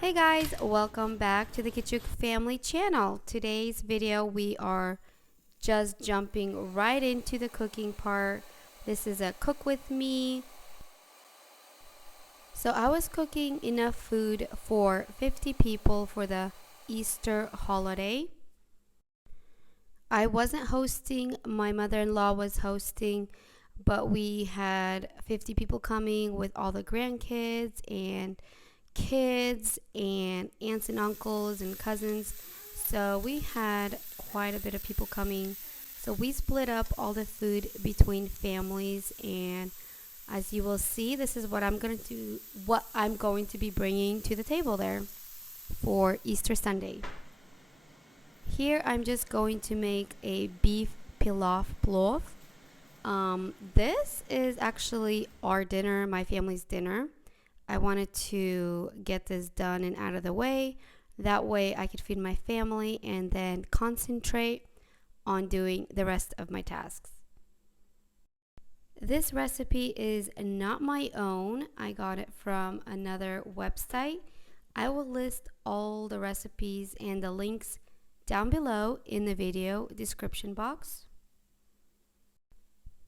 Hey guys, welcome back to the Kichuk family channel. Today's video we are just jumping right into the cooking part. This is a cook with me. So I was cooking enough food for 50 people for the Easter holiday. I wasn't hosting, my mother-in-law was hosting, but we had 50 people coming with all the grandkids and kids and aunts and uncles and cousins. So we had quite a bit of people coming. So we split up all the food between families, and as you will see, this is what I'm going to be bringing to the table there for Easter Sunday. Here I'm just going to make a beef pilaf plov. This is actually our dinner, my family's dinner. I wanted to get this done and out of the way. That way I could feed my family and then concentrate on doing the rest of my tasks. This recipe is not my own. I got it from another website. I will list all the recipes and the links down below in the video description box.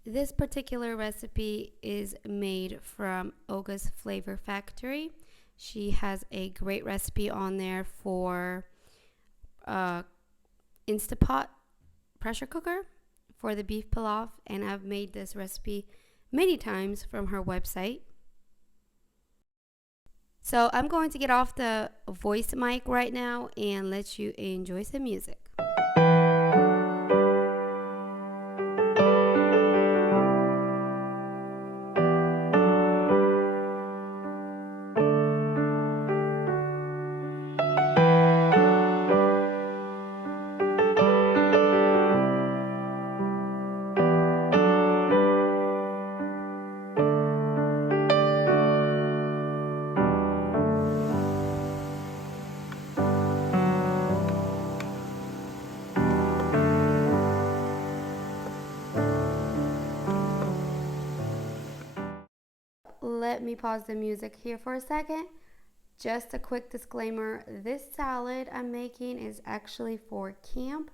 This particular recipe is made from Olga's Flavor Factory. She has a great recipe on there for Instapot pressure cooker for the beef pilaf, and I've made this recipe many times from her website. So I'm going to get off the voice mic right now and let you enjoy some music. Let me pause the music here for a second. Just a quick disclaimer, this salad I'm making is actually for camp.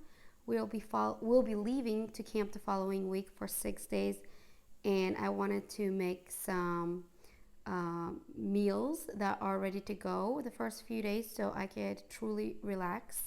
We'll be leaving to camp the following week for 6 days, and I wanted to make some meals that are ready to go the first few days so I could truly relax.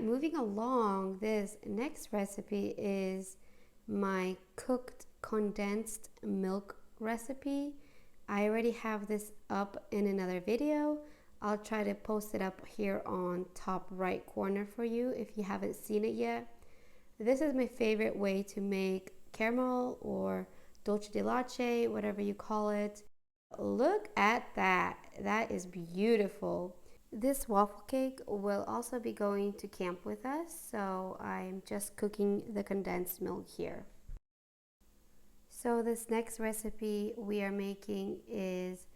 Moving along, this next recipe is my cooked condensed milk recipe. I already have this up in another video. I'll try to post it up here on top right corner for you if you haven't seen it yet. This is my favorite way to make caramel or dulce de leche, whatever you call it. Look at that. That is beautiful. This waffle cake will also be going to camp with us, so I'm just cooking the condensed milk here. So this next recipe we are making is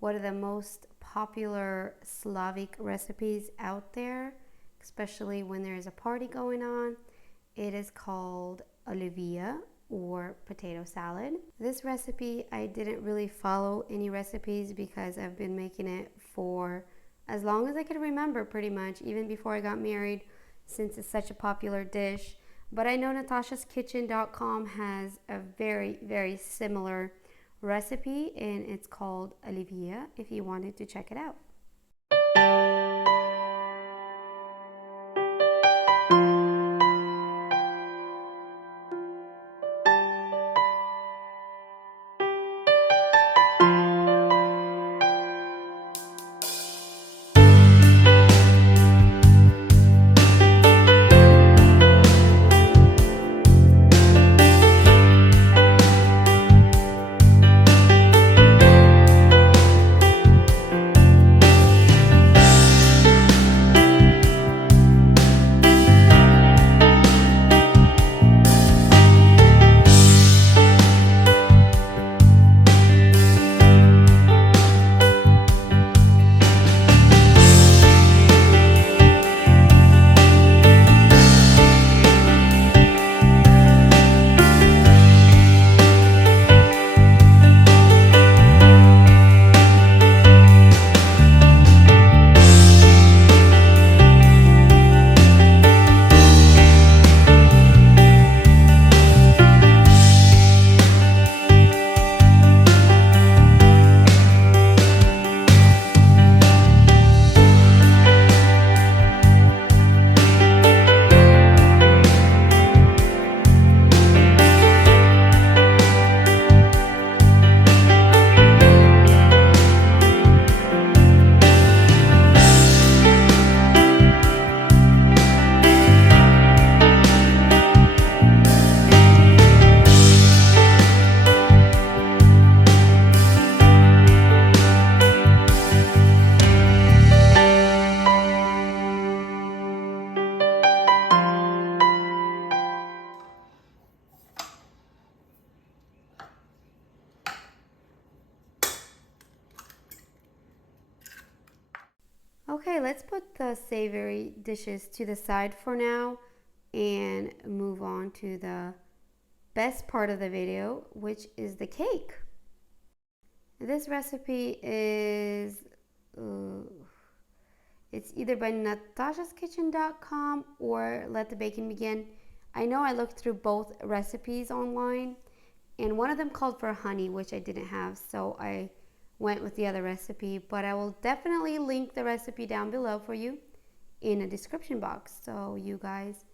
one of the most popular Slavic recipes out there, especially when there is a party going on. It is called olivia or potato salad. This recipe I didn't really follow any recipes because I've been making it for as long as I could remember, pretty much, even before I got married, since it's such a popular dish. But I know natashaskitchen.com has a very, very similar recipe, and it's called Olivia, if you wanted to check it out. Okay, let's put the savory dishes to the side for now and move on to the best part of the video, which is the cake. This recipe is it's either by natashaskitchen.com or Let the Bacon Begin. I know I looked through both recipes online, and one of them called for honey, which I didn't have, so I went with the other recipe. But I will definitely link the recipe down below for you in a description box, so you guys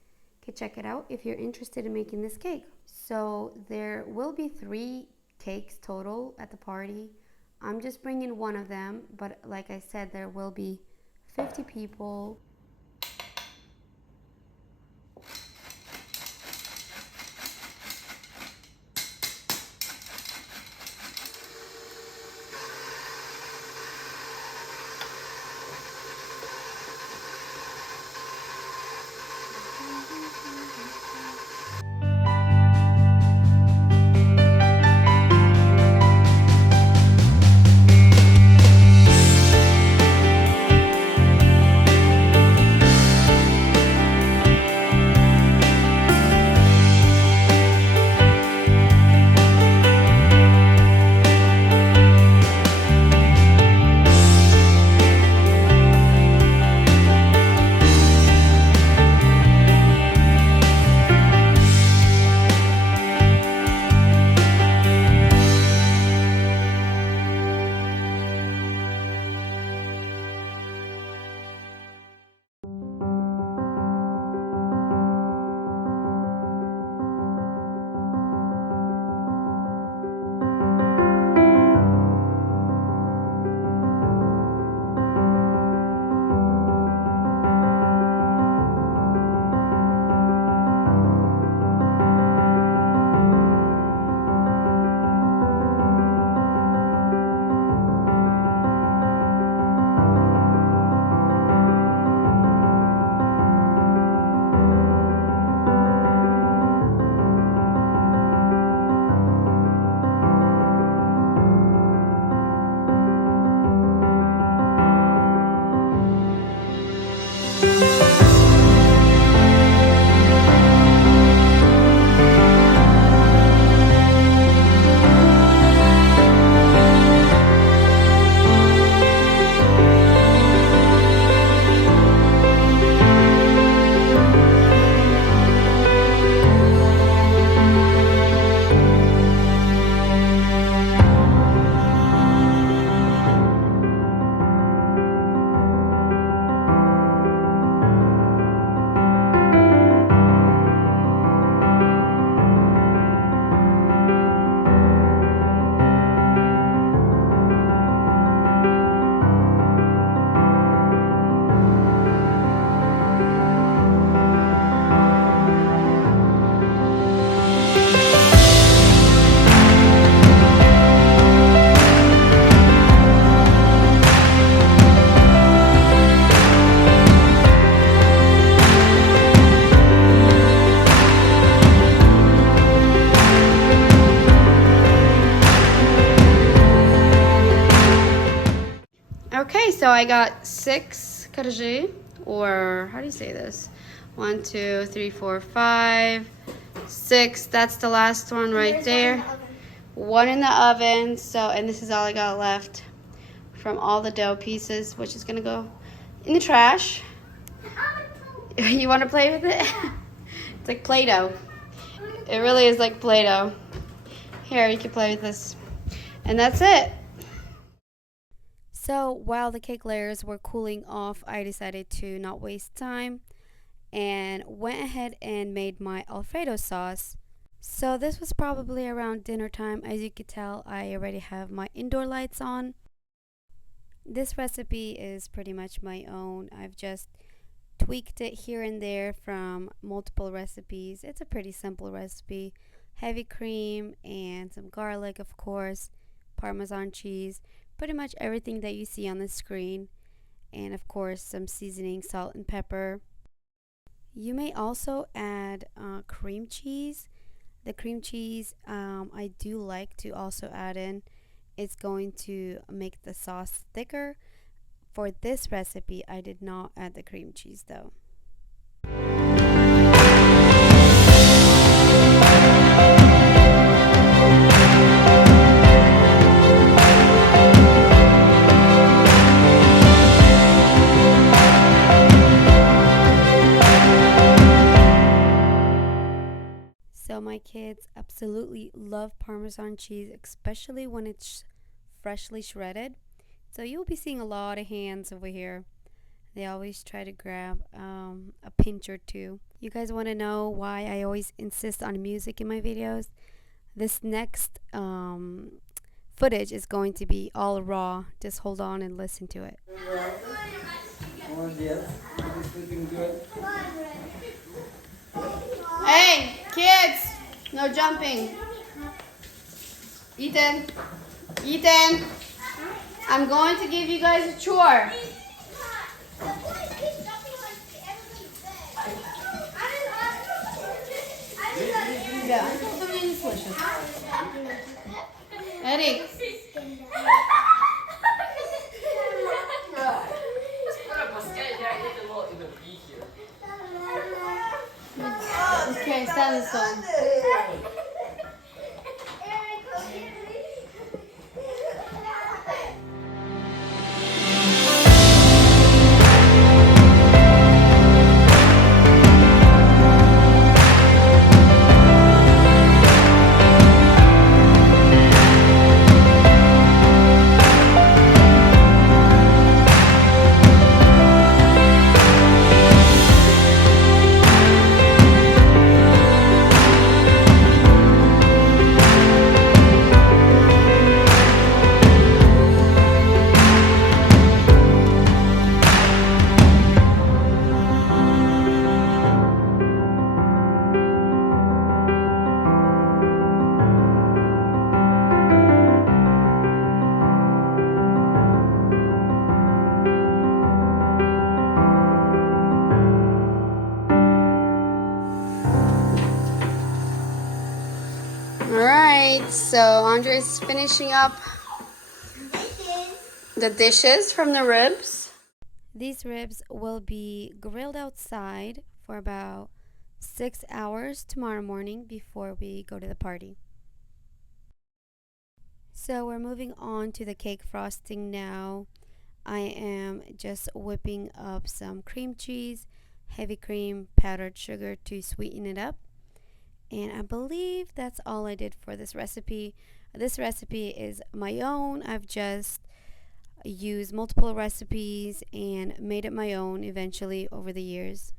can check it out if you're interested in making this cake. So there will be 3 cakes total at the party. I'm just bringing one of them, but like I said, there will be 50 people. I got 6 karji, or how do you say this? 1, 2, 3, 4, 5, 6. That's the last one right there. One in the oven. So, and this is all I got left from all the dough pieces, which is gonna go in the trash. You want to play with it? It's like Play-Doh. It really is like Play-Doh. Here, you can play with this. And that's it. So while the cake layers were cooling off, I decided to not waste time and went ahead and made my Alfredo sauce. So this was probably around dinner time. As you could tell, I already have my indoor lights on. This recipe is pretty much my own. I've just tweaked it here and there from multiple recipes. It's a pretty simple recipe. Heavy cream and some garlic, of course, Parmesan cheese, pretty much everything that you see on the screen, and of course some seasoning, salt and pepper. You may also add cream cheese. The cream cheese I do like to also add in. It's going to make the sauce thicker. For this recipe, I did not add the cream cheese though. So my kids absolutely love Parmesan cheese, especially when it's freshly shredded. So you'll be seeing a lot of hands over here. They always try to grab a pinch or two. You guys want to know why I always insist on music in my videos? This next footage is going to be all raw. Just hold on and listen to it. Hey, kids! No jumping. Ethan! Ethan! I'm going to give you guys a chore. Yeah, Eric. Okay, stand this one. Alright, so Andre's finishing up the dishes from the ribs. These ribs will be grilled outside for about 6 hours tomorrow morning before we go to the party. So we're moving on to the cake frosting now. I am just whipping up some cream cheese, heavy cream, powdered sugar to sweeten it up. And I believe that's all I did for this recipe. This recipe is my own. I've just used multiple recipes and made it my own eventually over the years.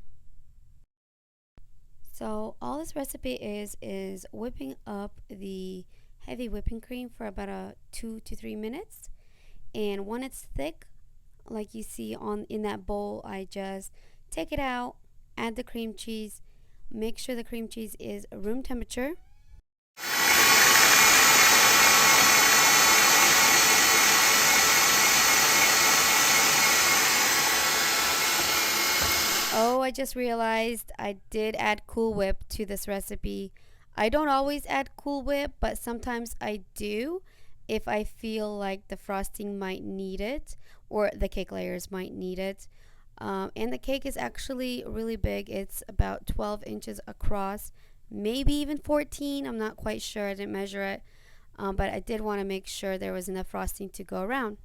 So all this recipe is whipping up the heavy whipping cream for about 2 to 3 minutes. And when it's thick, like you see in that bowl, I just take it out, add the cream cheese. Make sure the cream cheese is room temperature. Oh, I just realized I did add Cool Whip to this recipe. I don't always add Cool Whip, but sometimes I do if I feel like the frosting might need it. or the cake layers might need it. And the cake is actually really big. It's about 12 inches across, maybe even 14. I'm not quite sure. I didn't measure it. But I did want to make sure there was enough frosting to go around.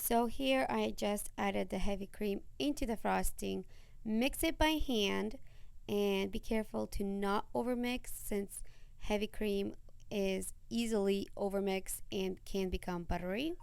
So here I just added the heavy cream into the frosting. Mix it by hand and be careful to not overmix, since heavy cream is easily overmixed and can become buttery.